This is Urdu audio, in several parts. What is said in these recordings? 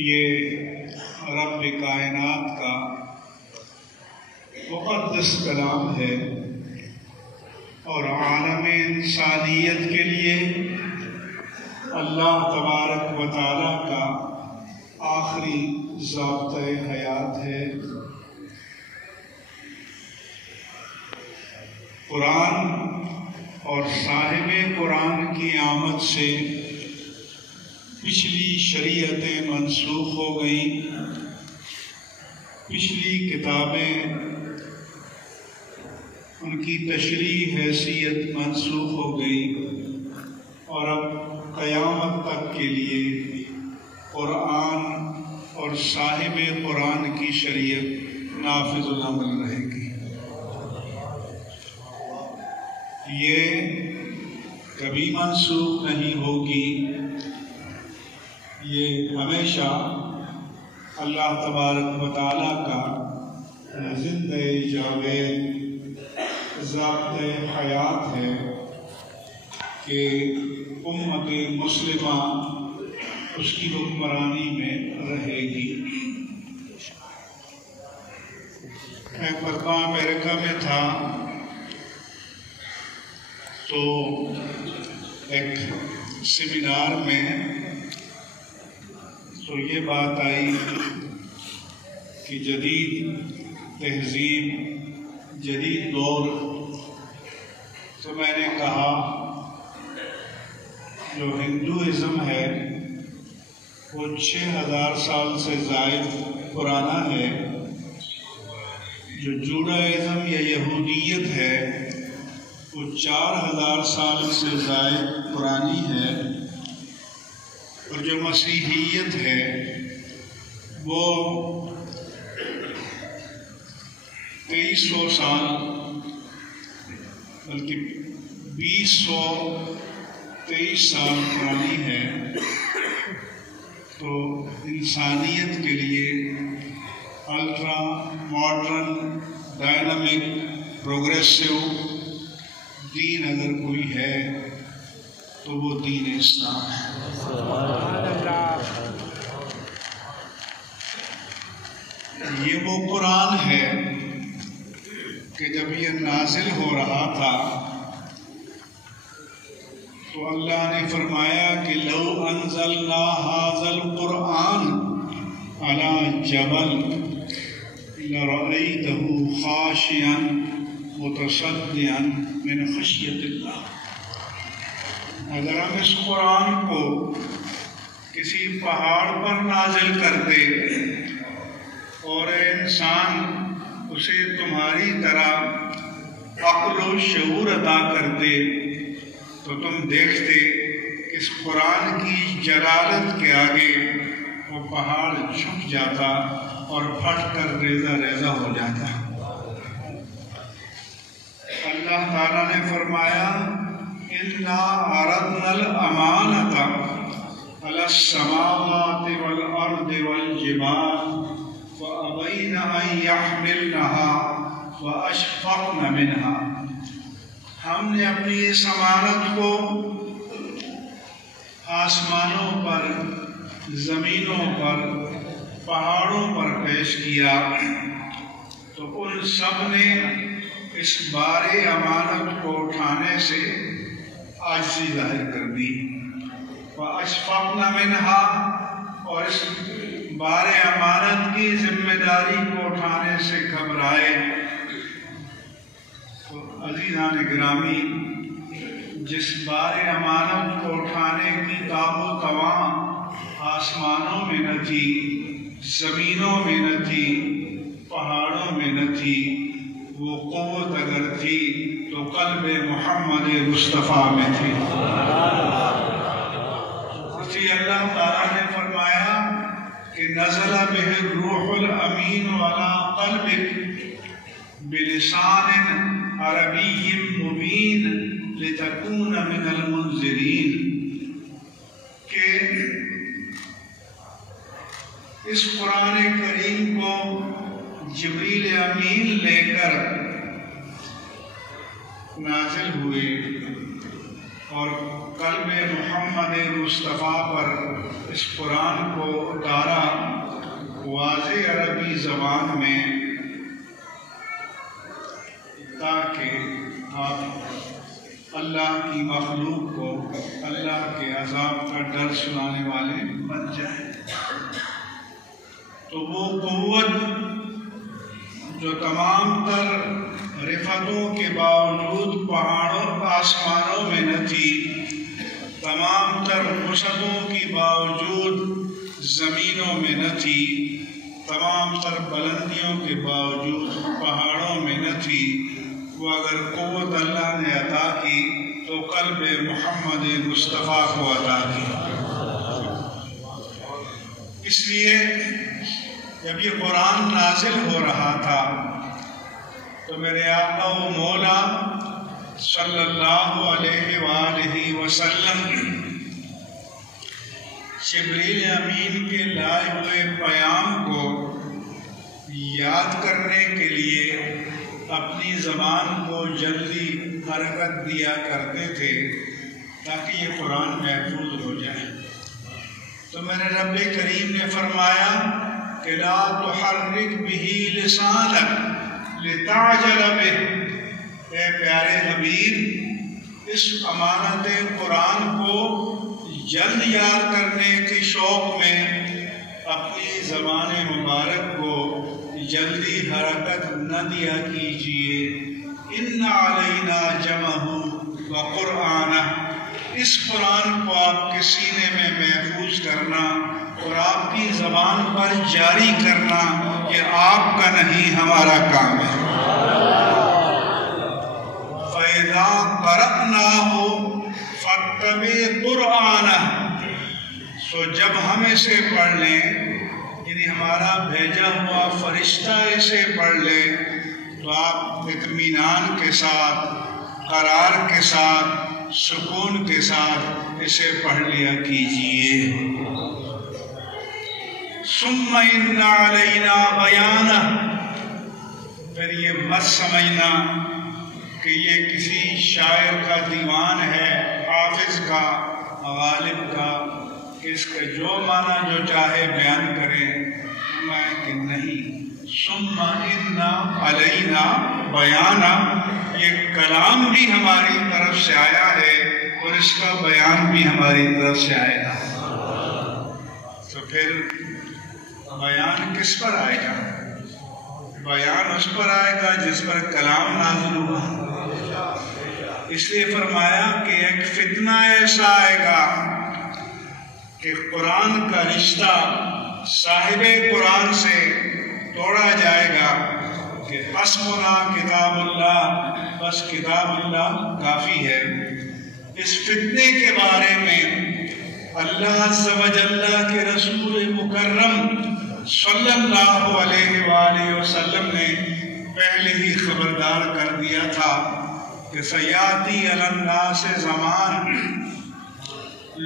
یہ رب کائنات کا مقدس کلام ہے اور عالم انسانیت کے لیے اللہ تبارک و تعالیٰ کا آخری ضابطۂ حیات ہے۔ قرآن اور صاحب قرآن کی آمد سے پچھلی شریعتیں منسوخ ہو گئیں، پچھلی کتابیں ان کی تشریح حیثیت منسوخ ہو گئی اور اب قیامت تک کے لیے قرآن اور صاحب قرآن کی شریعت نافذ العمل رہے گی۔ یہ کبھی منسوخ نہیں ہوگی، یہ ہمیشہ اللہ تبارک و تعالیٰ کا زندہ جاوید ضابطۂ حیات ہے کہ امت مسلمہ اس کی حکمرانی میں رہے گی۔ میں مرتبہ امریکہ میں تھا تو ایک سیمینار میں تو یہ بات آئی کہ جدید تہذیب، جدید دور، تو میں نے کہا جو ہندوازم ہے وہ 6000 سال سے زائد پرانا ہے، جو جوڈائزم یا یہودیت ہے وہ 4000 سال سے زائد پرانی ہے، اور جو مسیحیت ہے وہ 2300 سال بلکہ 2023 سال پرانی ہے۔ تو انسانیت کے لیے الٹرا ماڈرن ڈائنامک پروگریسو دین اگر کوئی ہے تو وہ دین اسلام ہے۔ یہ وہ قرآن ہے کہ جب یہ نازل ہو رہا تھا تو اللہ نے فرمایا کہ لو انزلنا ھذا القرآن علی جبل لرأیتہ خاشعا متصدعا من خشیت اللہ۔ اگر ہم اس قرآن کو کسی پہاڑ پر نازل کرتے اور انسان اسے تمہاری طرح عقل و شعور عطا کرتے تو تم دیکھتے اس قرآن کی جلالت کے آگے وہ پہاڑ جھک جاتا اور پھٹ کر ریزہ ریزہ ہو جاتا۔ اللہ تعالیٰ نے فرمایا اِنَّا عَرَضْنَا الْأَمَانَةَ عَلَى السَّمَاوَاتِ وَالْأَرْضِ وَالْجِبَالِ فَأَبَيْنَ أَن يَحْمِلْنَهَا وَأَشْفَقْنَ مِنْهَا۔ ہم نے اپنی اس امانت کو آسمانوں پر، زمینوں پر، پہاڑوں پر پیش کیا تو ان سب نے اس بار امانت کو اٹھانے سے عاجزی ظاہر کر دی۔ وَأَشْفَقْنَ مِنْهَا، اور اس بار امانت کی ذمہ داری کو اٹھانے سے گھبرائے۔ تو عزیزان گرامی، جس بار امانت کو اٹھانے کی تاب و تواں آسمانوں میں نہ تھی، زمینوں میں نہ تھی، پہاڑوں میں نہ تھی، وہ قوت اگر تھی تو قلب محمد مصطفیٰ میں تھی۔ اسی اللہ تعالیٰ نے فرمایا کہ نزل بہ الروح الامین علی قلبک بلسان عربی مبین لتکون من المنذرین، کہ اس قرآن کریم کو جبریل امین لے کر نازل ہوئے اور قلب محمد مصطفیٰ پر اس قرآن کو اتارا واضح عربی زبان میں تاکہ آپ اللہ کی مخلوق کو اللہ کے عذاب کا ڈر سنانے والے بن جائیں۔ تو وہ قوت جو تمام تر رفتوں کے باوجود پہاڑوں آسمانوں میں نہ تھی، تمام تر وسعتوں کی باوجود زمینوں میں نہ تھی، تمام تر بلندیوں کے باوجود پہاڑوں میں نہ تھی، وہ اگر قوت اللہ نے عطا کی تو قلب محمد مصطفیٰ کو عطا کی۔ اس لیے جب یہ قرآن نازل ہو رہا تھا تو میرے آقا و مولا صلی اللہ علیہ وآلہ وسلم جبریل امین کے لائے ہوئے پیام کو یاد کرنے کے لیے اپنی زبان کو جلدی حرکت دیا کرتے تھے تاکہ یہ قرآن محفوظ ہو جائے۔ تو میرے رب کریم نے فرمایا کہ لا تحرک بہ لسانک لتعجل بہ، اے پیارے حبیب اس امانت قرآن کو جلد یاد کرنے کے شوق میں اپنی زبان مبارک کو جلدی حرکت نہ دیا کیجیے۔ ان علینا جمعہ و قرآنہ، اس قرآن کو آپ کے سینے میں محفوظ کرنا اور آپ کی زبان پر جاری کرنا یہ آپ کا نہیں ہمارا کام ہے۔ فَإِذَا قَرَأْنَاهُ فَاتَّبِعْ قُرْآنَهُ، سو جب ہم اسے پڑھ لیں، یعنی ہمارا بھیجا ہوا فرشتہ اسے پڑھ لے، تو آپ اطمینان کے ساتھ، قرار کے ساتھ، سکون کے ساتھ اسے پڑھ لیا کیجئے۔ ثُمَّ إِنَّ عَلَيْنَا بَيَانَهُ، پھر یہ مت سمجھنا کہ یہ کسی شاعر کا دیوان ہے، حافظ کا، غالب کا، کہ اس کا جو معنی جو چاہے بیان کریں، میں کہ نہیں۔ ثُمَّ إِنَّ عَلَيْنَا بَيَانَهُ، یہ کلام بھی ہماری طرف سے آیا ہے اور اس کا بیان بھی ہماری طرف سے آئے گا۔ تو پھر بیان کس پر آئے گا؟ بیان اس پر آئے گا جس پر کلام نازل ہوا۔ اس لیے فرمایا کہ ایک فتنہ ایسا آئے گا کہ قرآن کا رشتہ صاحب قرآن سے توڑا جائے گا کہ حسبنا کتاب اللہ، بس کتاب اللہ کافی ہے۔ اس فتنے کے بارے میں اللہ عز و جل کے رسول مکرم صلی اللہ علیہ وآلہ وسلم نے پہلے ہی خبردار کر دیا تھا کہ سیاتی علی الناس زمان،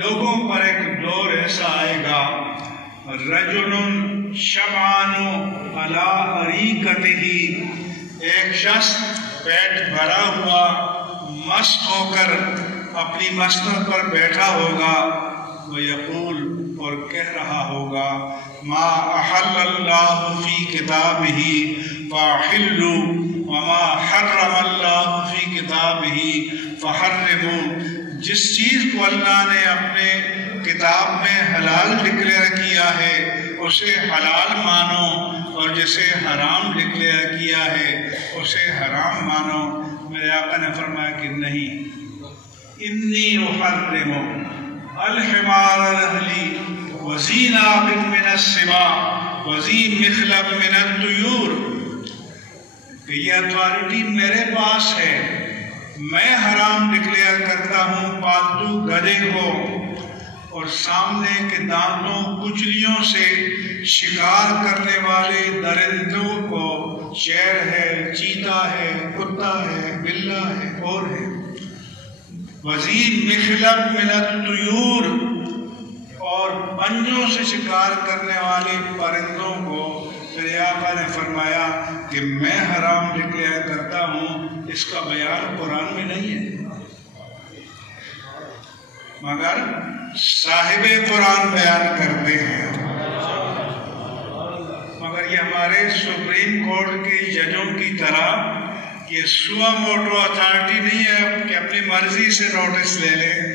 لوگوں پر ایک دور ایسا آئے گا، رجل شبعان علی اریکتہ، ایک شخص پیٹ بھرا ہوا مست ہو کر اپنی مسند پر بیٹھا ہوگا، وَيَقُول، اور کہہ رہا ہوگا، ما احل اللہ فی کتابہ فاحلوا وما حرم اللہ فی کتابہ فحرموا، جس چیز کو اللہ نے اپنے کتاب میں حلال ڈکلیئر کیا ہے اسے حلال مانو، اور جسے حرام ڈکلیئر کیا ہے اسے حرام مانو۔ میرے آقا نے فرمایا کہ نہیں، انی احرم الحمار الأهلی وذی ناب من السباع وذی مخلب من الطیور، کہ یہ اتھارٹی میرے پاس ہے، میں حرام ڈکلیئر کرتا ہوں پالتو گدھے کو اور سامنے کے دانتوں کچلیوں سے شکار کرنے والے درندوں کو، شیر ہے، چیتا ہے، کتا ہے، بلا ہے اور ہے، وذی مخلب من الطیور، اور پنجوں سے شکار کرنے والے پرندوں کو میرے آقا نے فرمایا کہ میں حرام ڈکلیئر کرتا ہوں۔ اس کا بیان قرآن میں نہیں ہے، مگر صاحب قرآن بیان کرتے ہیں، مگر یہ ہمارے سپریم کورٹ کے ججوں کی طرح یہ سوا موٹو اتھارٹی نہیں ہے کہ اپنی مرضی سے نوٹس لے لیں۔